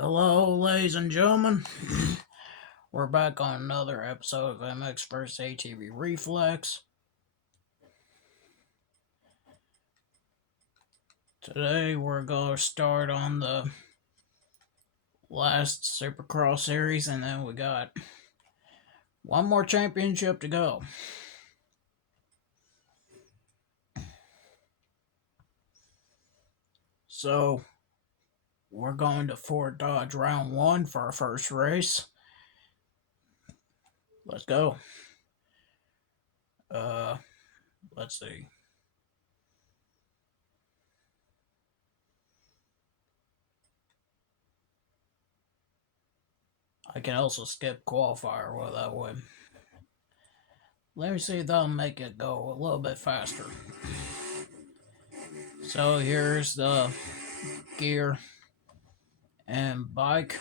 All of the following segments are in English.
Hello, ladies and gentlemen. We're back on another episode of MX vs. ATV Reflex. Today we're going to start on the last Supercross Series, and then we got one more championship to go. So, we're going to Fort Dodge Round 1 for our first race. Let's go. Let's see. I can also skip qualifier while that would. Let me see if that'll make it go a little bit faster. So here's the gear and bike.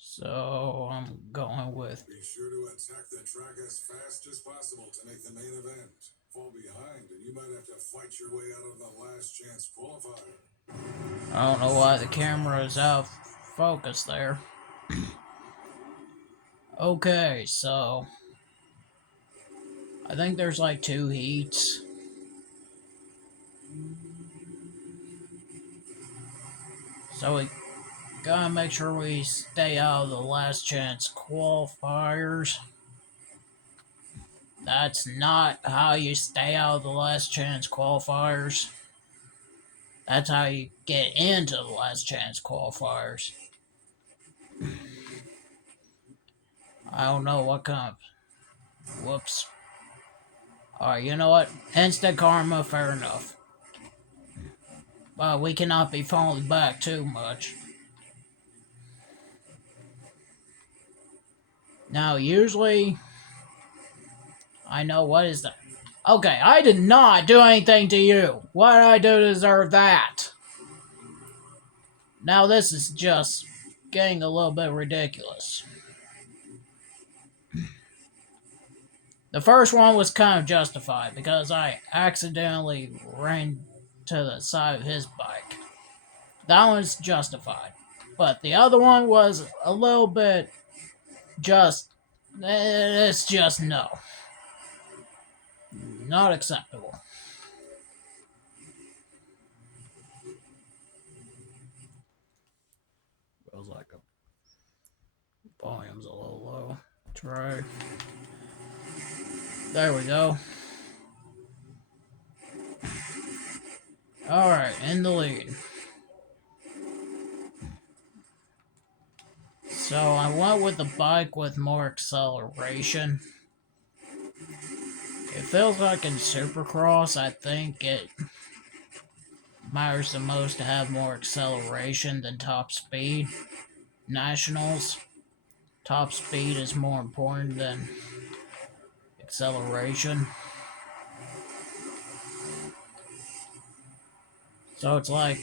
So I'm going with. Be sure to attack the track as fast as possible to make the main event. Fall behind and you might have to fight your way out of the last chance qualifier. I don't know why the camera is out of focus there. Okay, so I think there's like 2 heats. So we gotta make sure we stay out of the last chance qualifiers. That's not how you stay out of the last chance qualifiers. That's how you get into the last chance qualifiers. I don't know what kind of. Whoops. Alright, you know what? Instant karma, fair enough. But we cannot be falling back too much. Now, usually, I know what is that. Okay, I did not do anything to you. What did I do to deserve that? Now, this is just getting a little bit ridiculous. The first one was kind of justified because I accidentally ran to the side of his bike. That one's justified. But the other one was a little bit just. It's just no. Not acceptable. Feels like the volume's a little low. Try. There we go. Alright, in the lead. So I went with the bike with more acceleration. It feels like in Supercross, I think it matters the most to have more acceleration than top speed. Nationals, top speed is more important than acceleration. So it's like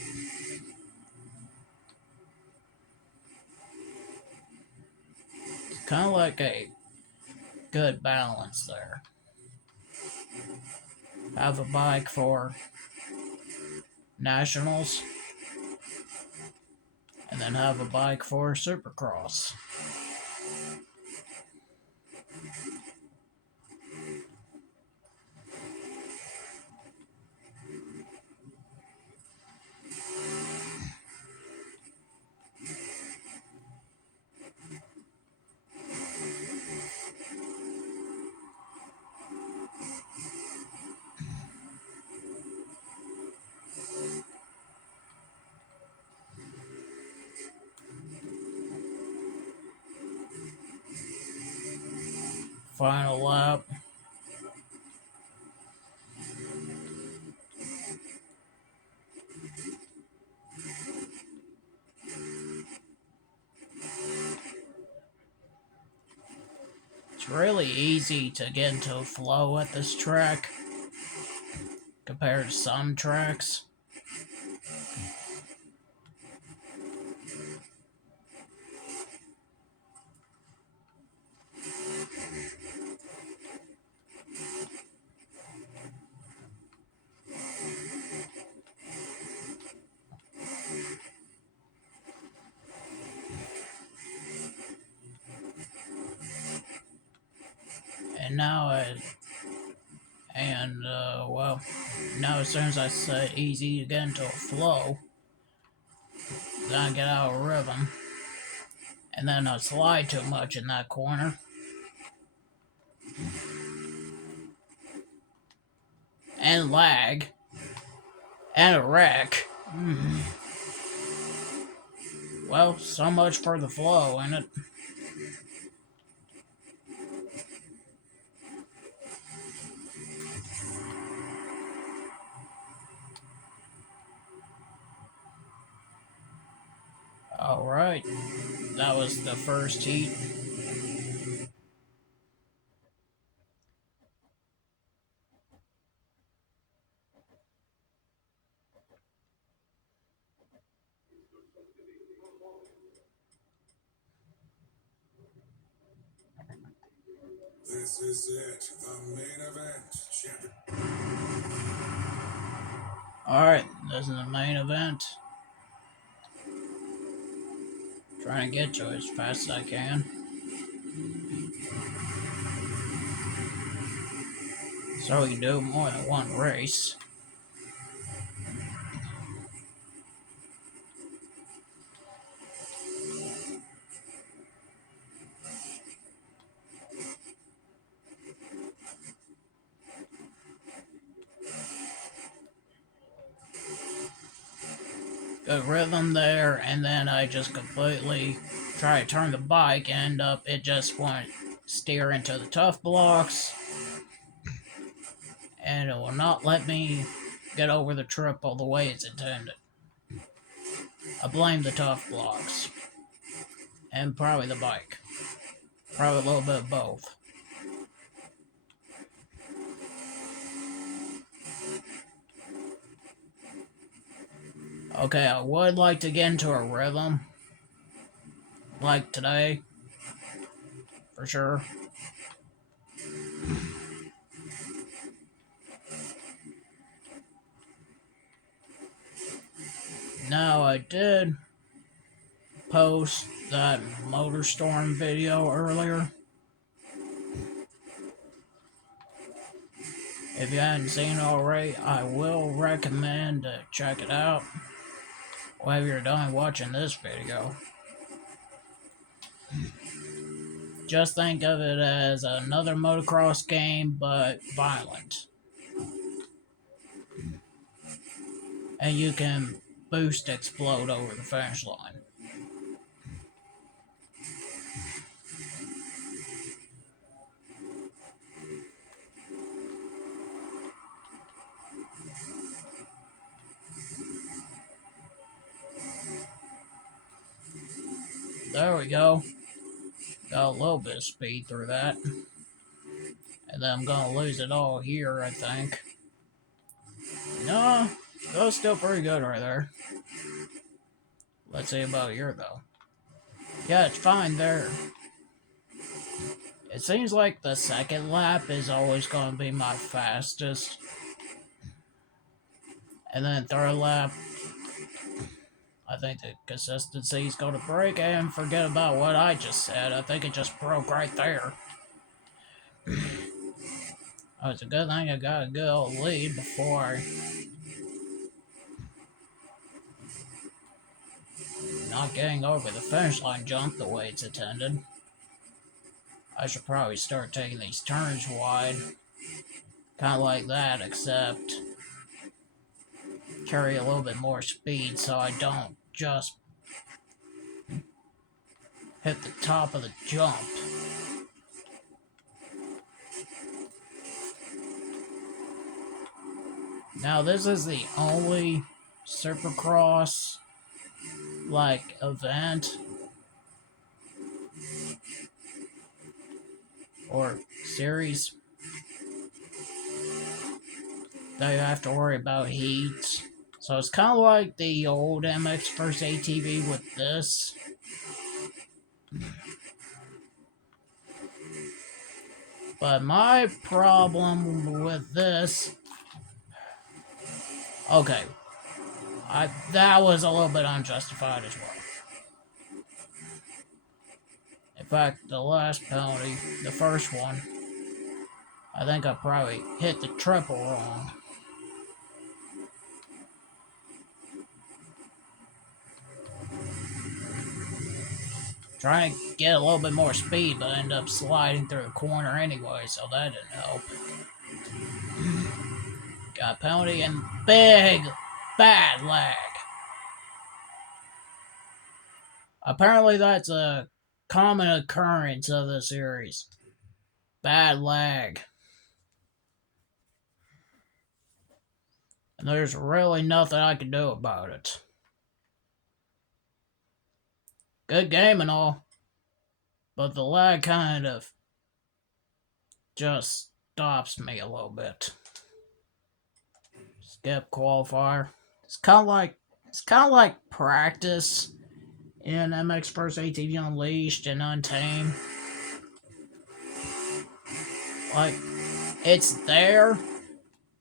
kind of like a good balance there. Have a bike for nationals, and then have a bike for Supercross. Final lap. It's really easy to get into a flow at this track compared to some tracks. And now well, now as soon as I say easy to get into a flow, then I get out of rhythm, and then I slide too much in that corner, and lag, and a wreck. Well, so much for the flow, ain't it? Alright, that was the first heat. This is it, the main event. Champion. Alright, this is the main event. Trying to get to it as fast as I can. So we can do more than one race. Good rhythm there, and then I just completely try to turn the bike, and it just won't steer into the tough blocks, and it will not let me get over the triple the way it's intended. I blame the tough blocks, and probably the bike. Probably a little bit of both. Okay, I would like to get into a rhythm, like today, for sure. Now, I did post that MotorStorm video earlier. If you haven't seen it already, I will recommend to check it out whenever you're done watching this video. Just think of it as another motocross game, but violent. And you can boost explode over the finish line. There we go. Got a little bit of speed through that. And then I'm gonna lose it all here, I think. No, that was still pretty good right there. Let's see about here, though. Yeah, it's fine there. It seems like the second lap is always going to be my fastest. And then third lap, I think the consistency is going to break, and forget about what I just said. I think it just broke right there. Oh, it's a good thing I got a good old lead before I... Not getting over the finish line jump the way it's intended. I should probably start taking these turns wide. Kind of like that, except carry a little bit more speed so I don't just hit the top of the jump. Now this is the only Supercross event or series that you have to worry about heat. So it's kind of like the old MX First ATV with this. But my problem with this... Okay. That was a little bit unjustified as well. In fact, the last penalty, the first one, I think I probably hit the triple wrong. Trying to get a little bit more speed, but I ended up sliding through a corner anyway, so that didn't help. Got a penalty and big, bad lag. Apparently that's a common occurrence of the series. Bad lag. And there's really nothing I can do about it. Good game and all, but the lag kind of just stops me a little bit. Skip qualifier. It's kind of like practice in MX First ATV Unleashed and Untamed. Like, it's there,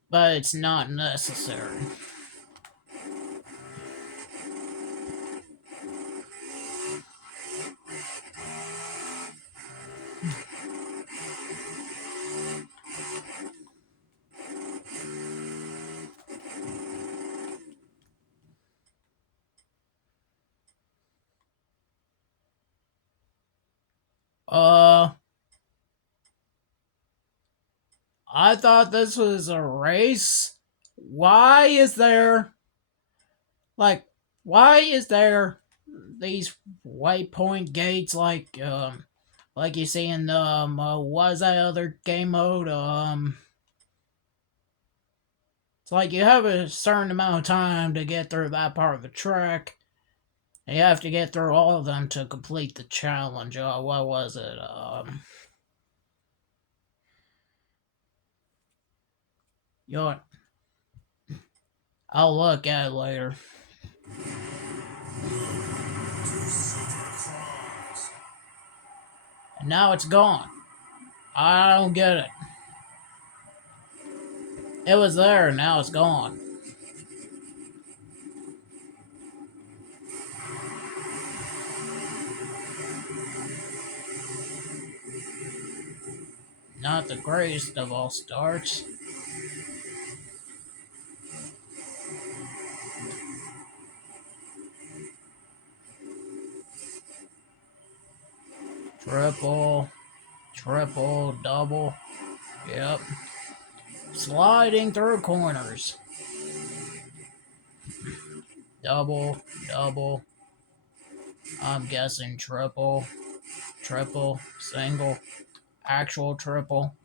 but it's not necessary. I thought this was a race. Why is there these waypoint gates like you see in what's that other game mode? It's like you have a certain amount of time to get through that part of the track. And you have to get through all of them to complete the challenge. What was it? You know what? I'll look at it later. And now it's gone. I don't get it. It was there, now it's gone. Not the greatest of all starts. Triple, double. Yep. Sliding through corners. Double. I'm guessing triple, single, actual triple.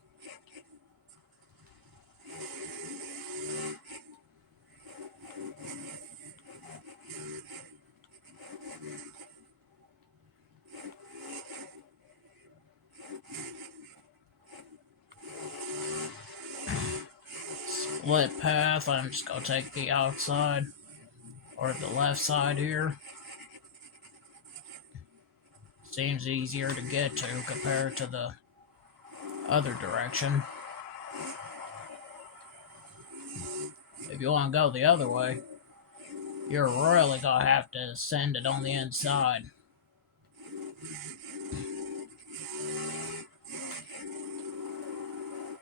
Split path, I'm just gonna take the outside or the left side here. Seems easier to get to compared to the other direction. If you want to go the other way, you're really gonna have to send it on the inside.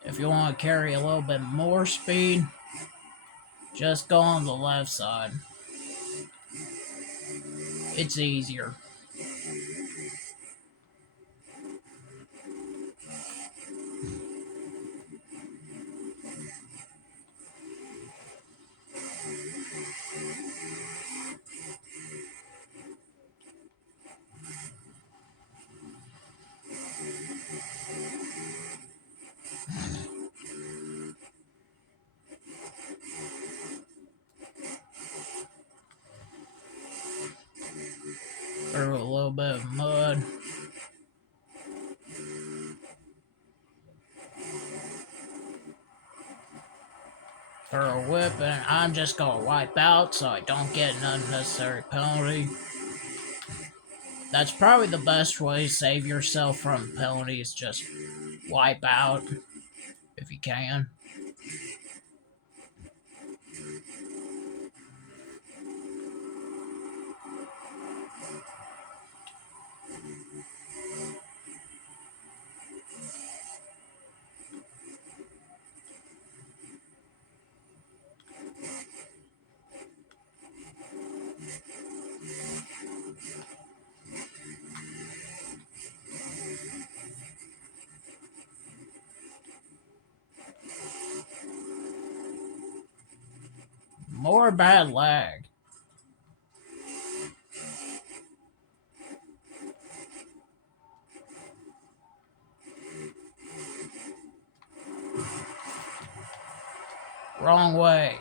If you want to carry a little bit more speed, just go on the left side. It's easier. Through a little bit of mud. for a whip, and I'm just gonna wipe out so I don't get an unnecessary penalty. That's probably the best way to save yourself from penalties, just wipe out if you can. More bad lag. Wrong way.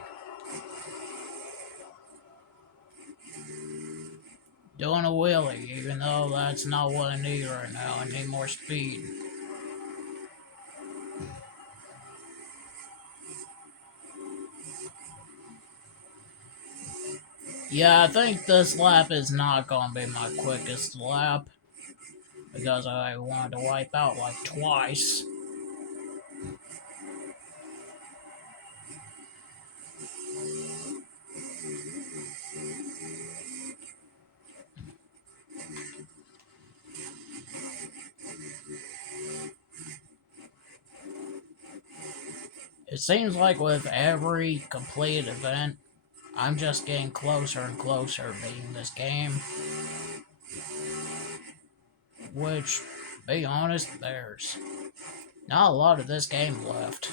Doing a wheelie, even though that's not what I need right now. I need more speed. Yeah, I think this lap is not gonna be my quickest lap, because I wanted to wipe out like twice. It seems like with every completed event, I'm just getting closer and closer to beating this game. Which, to be honest, there's not a lot of this game left.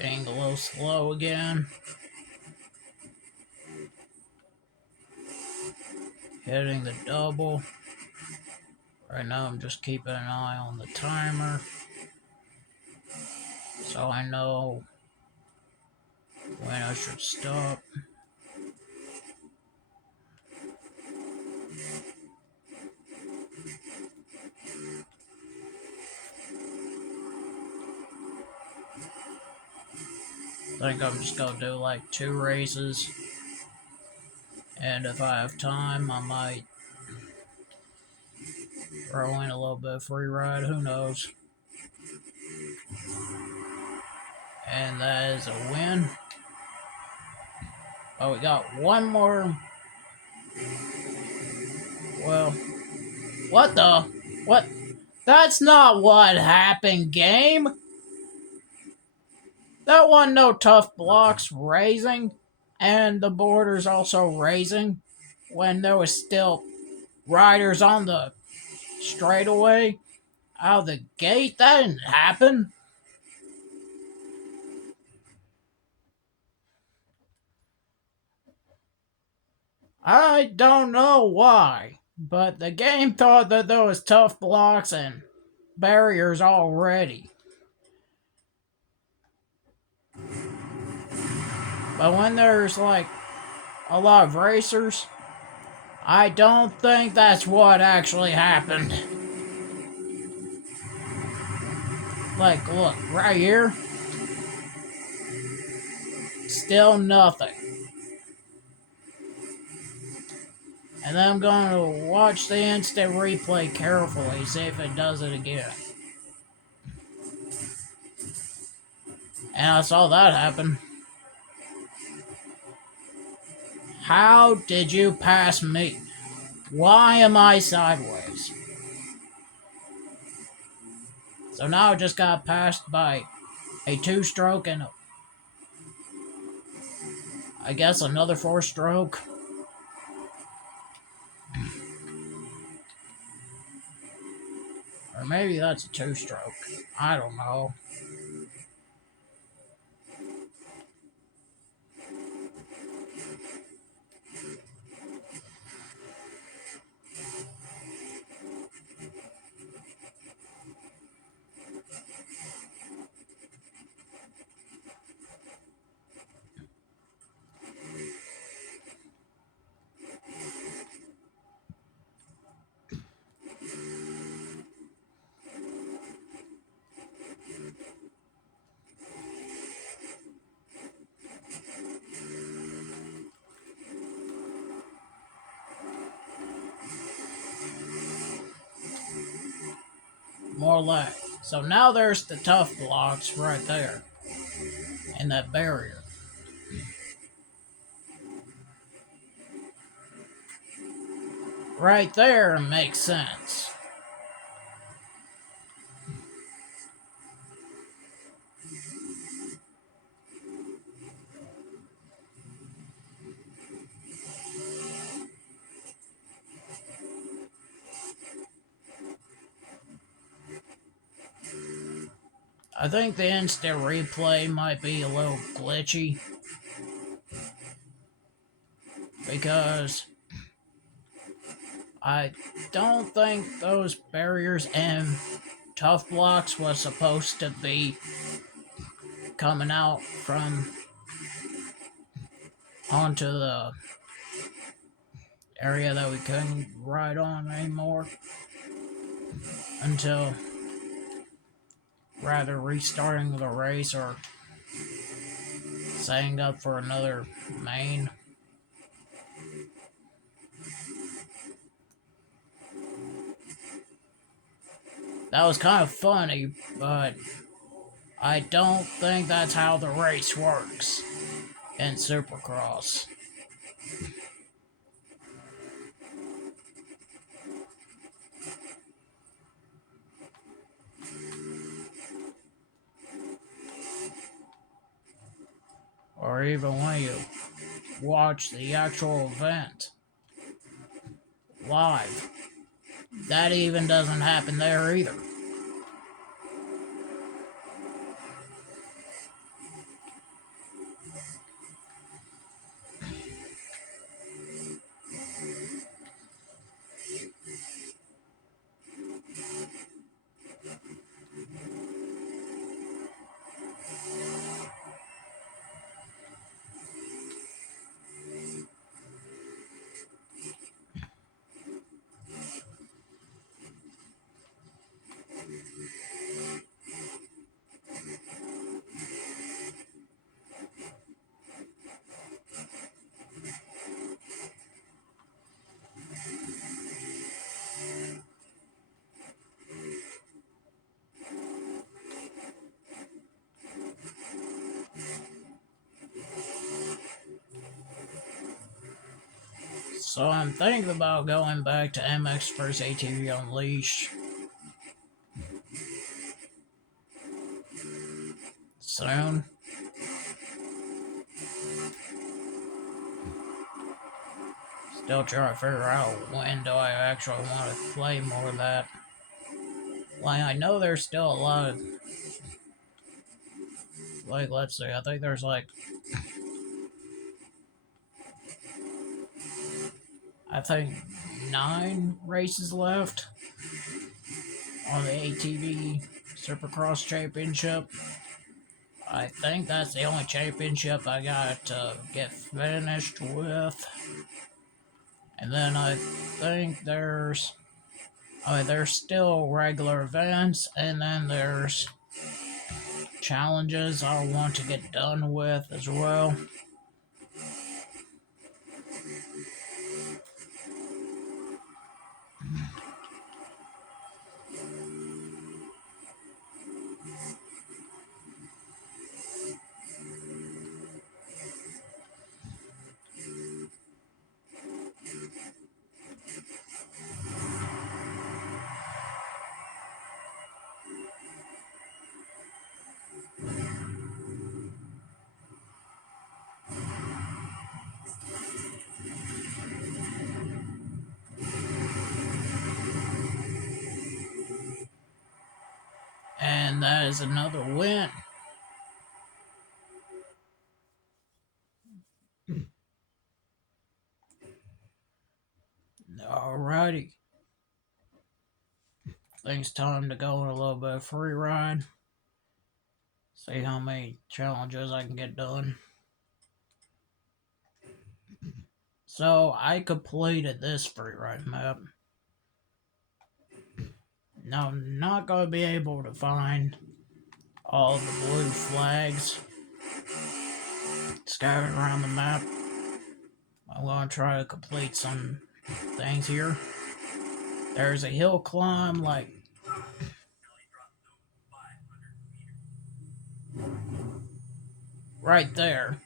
Getting a little slow again. Hitting the double. Right now I'm just keeping an eye on the timer, so I know when I should stop. I think I'm just gonna do like 2 races, and if I have time I might throw in a little bit of free ride, who knows. And that is a win. Oh, we got one more. Well, what the? What? That's not what happened, game! That wasn't no tough blocks raising, and the borders also raising when there was still riders on the straightaway out of the gate. That didn't happen. I don't know why, but the game thought that there was tough blocks and barriers already. But when there's like a lot of racers, I don't think that's what actually happened. Like, look, right here. Still nothing. And then I'm going to watch the instant replay carefully, see if it does it again. And I saw that happen. How did you pass me? Why am I sideways? So now I just got passed by a 2-stroke and I guess another 4-stroke. Or maybe that's a two-stroke. I don't know. More lag. So now there's the tough blocks right there. And that barrier. Right there makes sense. I think the instant replay might be a little glitchy. Because I don't think those barriers and tough blocks was supposed to be coming out from onto the area that we couldn't ride on anymore until rather restarting the race or setting up for another main. That was kind of funny, but I don't think that's how the race works in Supercross. Or even when you watch the actual event live. That even doesn't happen there either. So I'm thinking about going back to MX vs ATV Unleashed soon. Still trying to figure out when do I actually want to play more of that. Like, I know there's still a lot of, like, let's see, I think there's like, I think 9 races left on the ATV Supercross Championship. I think that's the only championship I got to get finished with. And then I think there's still regular events, and then there's challenges I want to get done with as well. And that is another win. Alrighty. I think it's time to go on a little bit of free ride. See how many challenges I can get done. So I completed this free ride map. Now I'm not going to be able to find all the blue flags scattered around the map. I'm going to try to complete some things here. There's a hill climb like right there.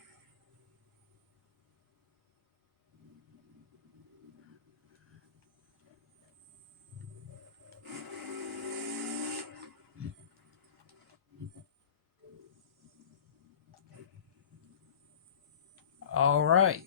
Alright.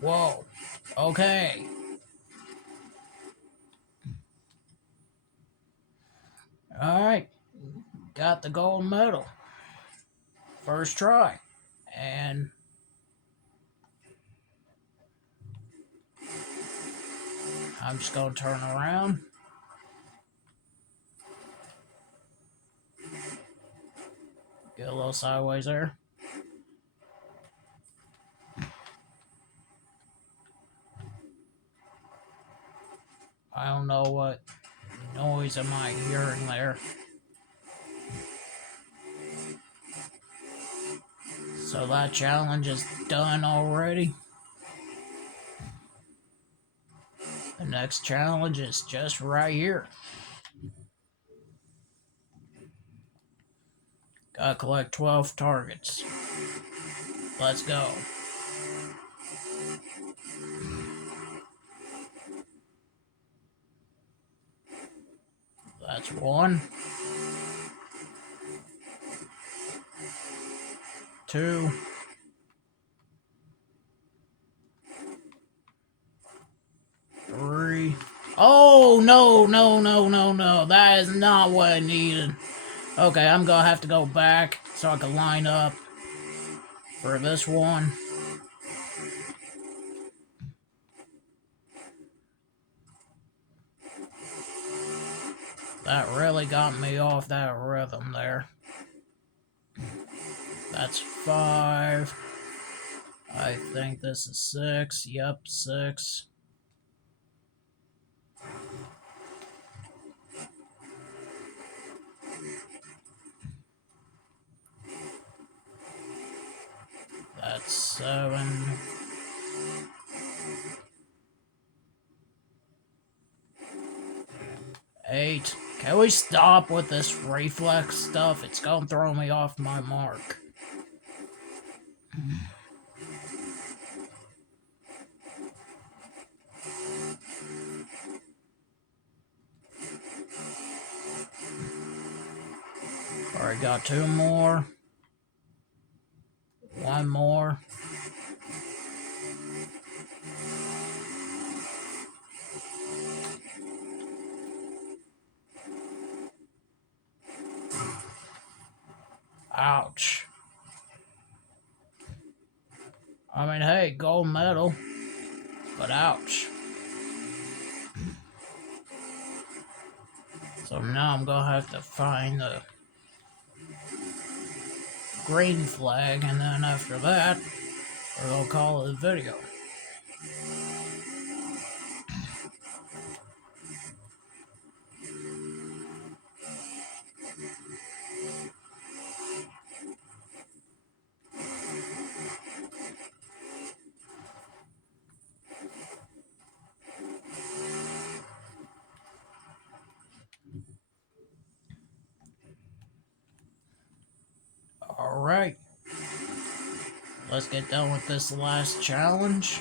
Whoa. Okay. Alright. Got the gold medal. First try. And I'm just going to turn around. Get a little sideways there. I don't know what noise am I hearing there. So that challenge is done already. The next challenge is just right here. Gotta collect 12 targets. Let's go. That's one. 2. 3. Oh, no, no, no, no, no. That is not what I needed. Okay, I'm gonna have to go back so I can line up for this one. That really got me off that rhythm there. That's 5. I think this is 6. Yep, 6. That's 7. 8. Can we stop with this reflex stuff? It's gonna throw me off my mark. Alright, got 2 more. 1 more. Ouch. I mean, hey, gold medal. But ouch. So now I'm gonna have to find the green flag, and then after that, we're gonna call it a video. Alright. Let's get done with this last challenge.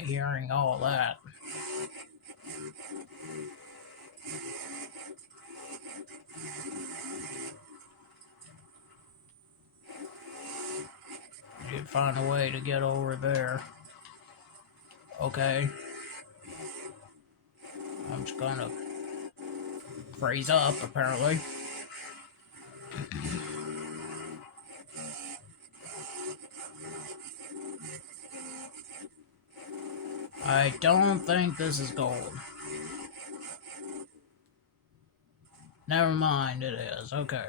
by hearing all that. You'd find a way to get over there. Okay. I'm just gonna freeze up, apparently. I don't think this is gold. Never mind, it is. Okay.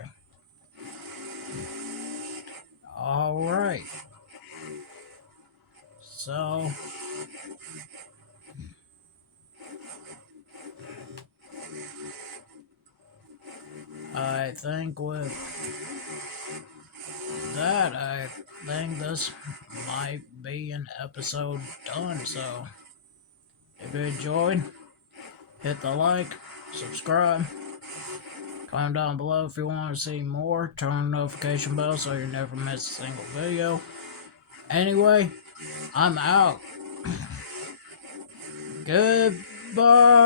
Alright. So... I think with that, I think this might be an episode done. So, if you enjoyed, hit the like, subscribe, comment down below if you want to see more, turn the notification bell so you never miss a single video. Anyway, I'm out. Goodbye.